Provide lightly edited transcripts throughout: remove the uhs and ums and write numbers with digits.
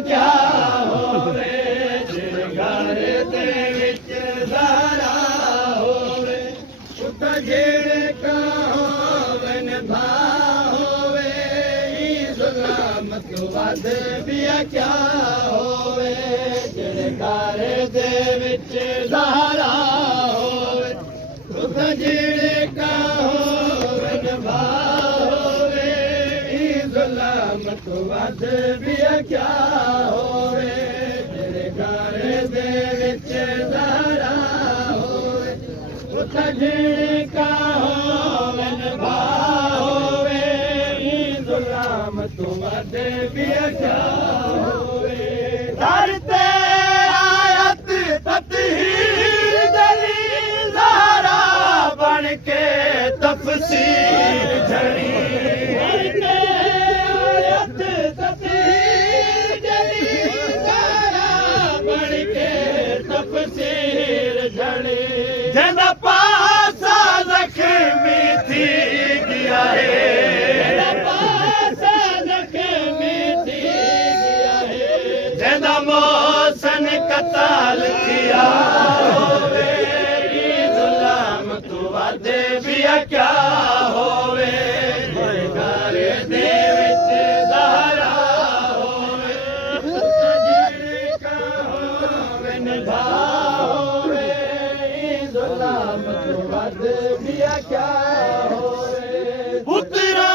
क्या होवे घर दे विच ज़ारा होवे पुत जेड़े का होवन भा होवे ज़ुल्म तो वध बिया क्या होवे जेड़े घर दे विच ज़ारा होवे पुत जेड़े का होवन भा होवे ज़ुल्म तो वध बिया क्या होवे तेरे घर दे विच ज़ारा होवे पुत जेड़े का होवन भा होवे ज़ुल्म तो वध बिया क्या होवे दर ते आयत तत्हीर दलील ज़ारा बन के तफसीर झड़ी जंदा पासा ज़ख्मी थी गया है पासा ज़ख्मी थी गया है जंदा मौसन कताल किया होवे ज़ुल्म तो वध बिया क्या होवे घर दे विच ज़ारा होवे जेड़े का होवन भा क्या होवे पुत्रा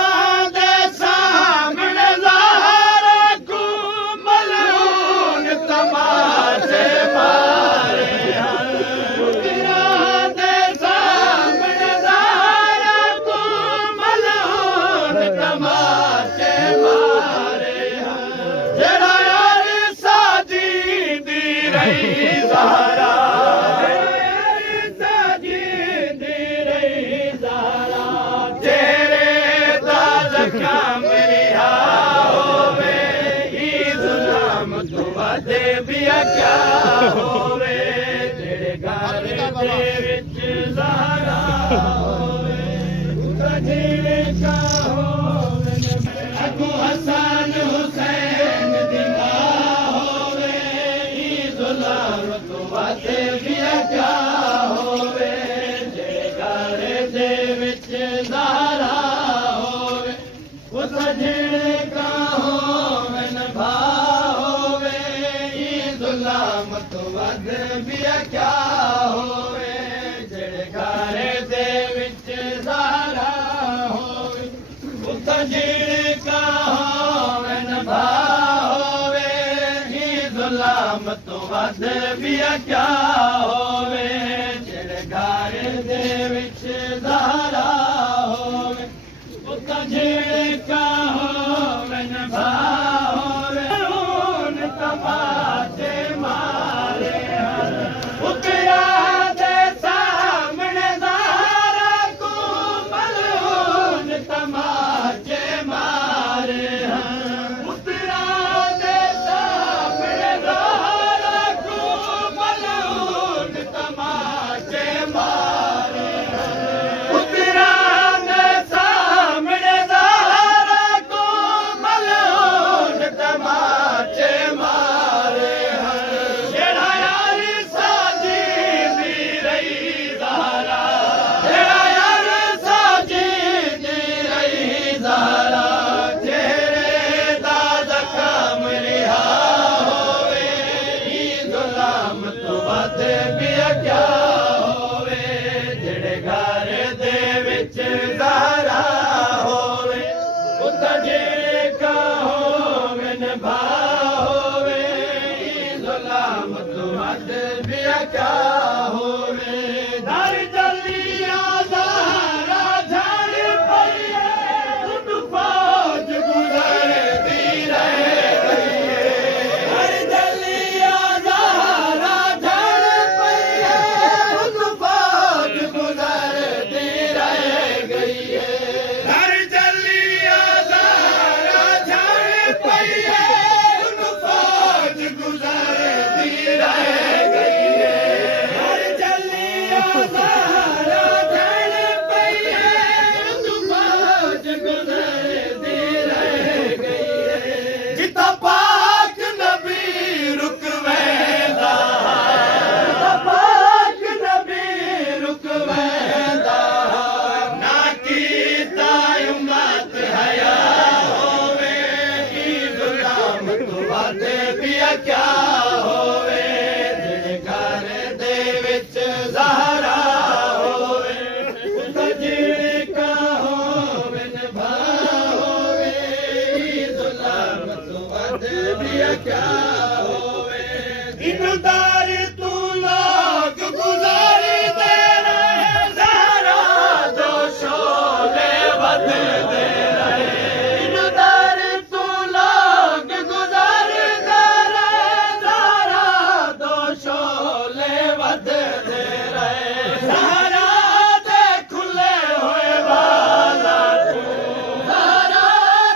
दे सामने ज़ारा को मलून तमाशे मारे पुत्रा दे सामने ज़ारा को मलून तमाशे मारे जड़ा यार साजी दी रही ज़ारा बिया क्या होवे तेरे घर दे विच ज़ारा होवे जेड़े का होवन अगू हसन हुसैन दी मां होवे ज़ुल्म तो वध बिया क्या ਵੱਧ ਵੀ ਕਿਆ ਹੋਵੇ ਜਿਹੜੇ ਘਰ ਦੇ ਵਿੱਚ ਜ਼ਹਰਾ ਹੋਵੇ ਉੱਤਾ ਜਿਹੜੇ ਕਾ ਹੋਵੇ ਨਭਾ ਹੋਵੇ ਹੁਣ ਤਮਾਸ਼ੇ ਮਾਰੇ ਹਨ ਉਤਰਾ ਦੇ ਸਾਹਮਣੇ ਜ਼ਹਰਾ ਕੋ ਮਲੂਨ ਤਮਾਸ਼ੇ ਮਾਰੇ ਹਨ ਉਤਰਾ ਦੇ ਸਾਹਮਣੇ ਜ਼ਹਰਾ ਕੋ ਮਲੂਨ ਤਮਾਸ਼ੇ ਮਾਰੇ ਹਨ ਉਤਰਾ ਦੇ ਸਾਹਮਣੇ ਜ਼ਹਰਾ ਕੋ ਮਲੂਨ ਤਮਾਸ਼ੇ ਮਾਰੇ ਹਨ ਜਿਹੜਾ ਯਾਰ ਸਾਜੀ ਦੀ ਰਹੀ ਜ਼ਹਰਾ ਜਿਹੜਾ ਯਾਰ ਸਾਜੀ ਦੀ ਰਹੀ ਜ਼ਹਰਾ ਚਿਹਰੇ ਦਾ ਜ਼ਖਮ ਰਿਹਾ ਹੋਵੇ ਇਹ ਗੁਲਾਮ ਤੋਂ ਵੱਧ ਵੀ ਕਿਆ ਹੋਵੇ ਜਿਹੜੇ ਘਰ ਦੇ ਵਿੱਚ ਜ਼ਹਰਾ ਹੋਵੇ ਉੱਤਾ ਜਿਹੜੇ ਕਾ ਹੋਵੇ ਨਭਾ ਹੋਵੇ ਇਹ ਗੁਲਾਮ ਤੋਂ ਵੱਧ ਵੀ ਕਿਆ ਹੋਵੇ ਦਰ ਜਲੀਆਂ ਜ਼ਹਰਾ ਝੜ ਪਈਏ ਉੱਡ ਫੌਜ ਗੁਜ਼ਰਦੀ ਰਹਿ ਗਈਏ ਦਰ ਜਲੀਆਂ ਜ਼ਹਰਾ ਝੜ ਪਈਏ ਉੱਡ ਫੌਜ ਗੁਜ਼ਰਦੀ ਰਹਿ ਗਈਏ ਦਰ ਜਲੀਆਂ ਜ਼ਹਰਾ ਝੜ ਪਈਏ ਉੱਡ ਫੌਜ ਗੁਜ਼ਰਦੀ ਰਹਿ ਗਈਏ ਦਰ ਜਲੀਆਂ ਜ਼ਹਰਾ ਝੜ ਪਈਏ ਉੱਡ ਫੌਜ ਗੁਜ਼ਰਦੀ ਰਹਿ ਗਈਏ ਜਿੱਥਾ ਪਾਕ ਨਬੀ ਰੁਕਵੇਂਦਾ ਜਿੱਥਾ ਪਾਕ ਨਬੀ ਰੁਕਵੇਂਦਾ ਨਾ ਕੀਤਾ ਉਮਤ ਹਯਾ ਹੋਵੇ ਕੀ ਗੁਲਾਮ ਤੋਂ ਵੱਧ ਵੀ ਕਿਆ ਹੋਵੇ ਜਿਹੜੇ ਘਰ ਦੇ ਵਿੱਚ ਜ਼ਹਰਾ ਹੋਵੇ ਉੱਤਾ ਜਿਹੜੇ ਕਾ ਹੋਵੇ ਨਭਾ ਹੋਵੇ ਇਹ ਗੁਲਾਮ ਤੋਂ ਵੱਧ ਵੀ ਕਿਆ ਹੋਵੇ ਦਿਨਦਾਰ ਤੂੰ ਲੋਕ ਗੁਜ਼ਾਰਦੇ ਰਹੇ ਜ਼ਹਰਾ ਜੋ ਸ਼ੋਲੇ ਵੱਧਦੇ ਰਹੇ ਦਿਨਦਾਰ ਤੂੰ ਲੋਕ ਗੁਜ਼ਾਰਦੇ ਰਹੇ ਜ਼ਹਰਾ ਦੋ ਸ਼ੋਲੇ ਵੱਧਦੇ ਰਹੇ ਜ਼ਹਰਾ ਦੇ ਖੁੱਲੇ ਹੋਏ ਵਾਲਾ ਤੂੰ ਜ਼ਹਰਾ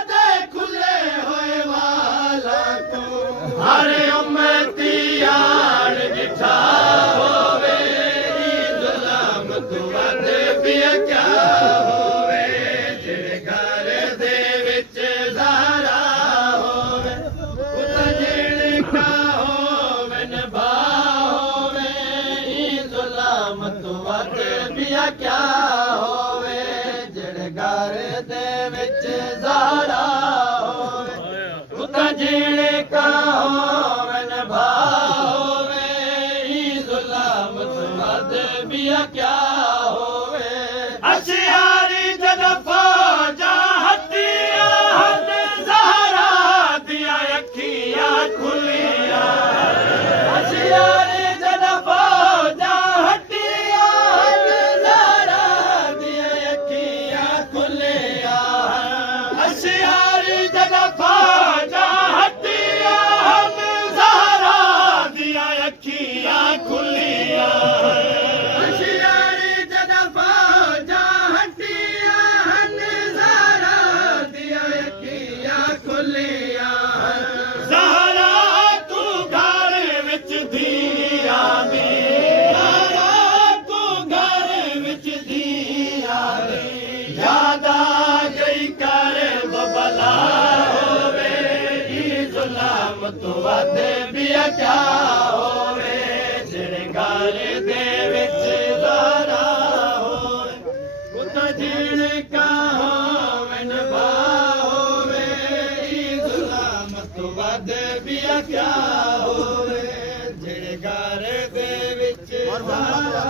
ਦੇ ਖੁੱਲੇ ਹੋਏ ਵਾਲਾ ਤੂੰ ਹਰ ਉਮਤੀ ਆਣ ਜਿਠਾ ਹੋਵੇ ਇਹ ਗੁਲਾਮ ਤੋਂ ਵੱਧ ਵੀ ਕਿਆ ਹੋਵੇ ਜਿਹੜੇ ਘਰ ਦੇ ਵਿੱਚ ਜ਼ਹਰਾ ਹੋਵੇ ਉੱਤਾ ਜਿਹੜੇ ਕਾ ਹੋਵੇ ਨਭਾ ਹੋਵੇ ਇਹ ਗੁਲਾਮ ਤੋਂ ਵੱਧ ਵੀ ਕਿਆ ਹੋਵੇ ਜਿਹੜੇ ਘਰ ਦੇ ਵਿੱਚ ਜ਼ਹਰਾ ਹੋਵੇ ਉੱਤਾ ਜਿਹੜੇ ਕਾ ਹੋਵੇ ਨਭਾ ਹੋਵੇ ਇਹ ਗੁਲਾਮ ਤੋਂ ਵੱਧ ਵੀ ਕਿਆ ਹੋਵੇ ਅਸ਼ਿਆਰੀ ਜਦ ਫੌਜਾਂ ਹੱਟੀਆਂ ਹਨ ਜ਼ਹਰਾ ਦੀਆਂ ਅੱਖੀਆਂ ਖੁੱਲੀਆਂ ਅਸ਼ਿਆਰੀ ਜਦ ਫੌਜਾਂ ਹੱਟੀਆਂ ਹਨ ਜ਼ਹਰਾ ਦੀਆਂ ਅੱਖੀਆਂ ਖੁੱਲੀਆਂ ਅਸ਼ਿਆਰੀ ਜਦ ਫੌਜਾਂ ਹੱਟੀਆਂ ਹਨ ਜ਼ਹਰਾ ਦੀਆਂ ਅੱਖੀਆਂ ਖੁੱਲੀਆਂ ਅਸ਼ਿਆਰੀ ਜਦ ਫੌਜਾਂ ਹੱਟੀਆਂ ਹਨ ਜ਼ਹਰਾ ਦੀਆਂ ਅੱਖੀਆਂ ਖੁੱਲੀਆਂ ਜ਼ਹਰਾ ਤੂੰ ਘਰ ਵਿੱਚ ਧੀਆਂ ਦੀ ਜ਼ਹਰਾ ਤੂੰ ਘਰ ਵਿੱਚ ਧੀਆਂ ਦੀ ਯਾਦ ਆ ਗਈ ਕਰ ਬਬਲਾ ਹੋਵੇ ਇਹ ਜ਼ੁਲਮ ਤੋਂ ਵੱਧ ਵੀ ਕਿਆ ਹੋਵੇ ਜਿਹੜੇ ਘਰ ਦੇ ਵਿੱਚ ਜ਼ਹਰਾ ਹੋਵੇ ਉੱਤਾ ਜਿਹੜੇ ਕਾ ਹੋਵੇ ਨਭਾ ਹੋਵੇ ਇਹ ਜ਼ੁਲਮ ਤੋਂ ਵੱਧ ਵੀ ਕਿਆ ਹੋਵੇ ਜਿਹੜੇ ਘਰ ਦੇ ਵਿੱਚ ਜ਼ਹਰਾ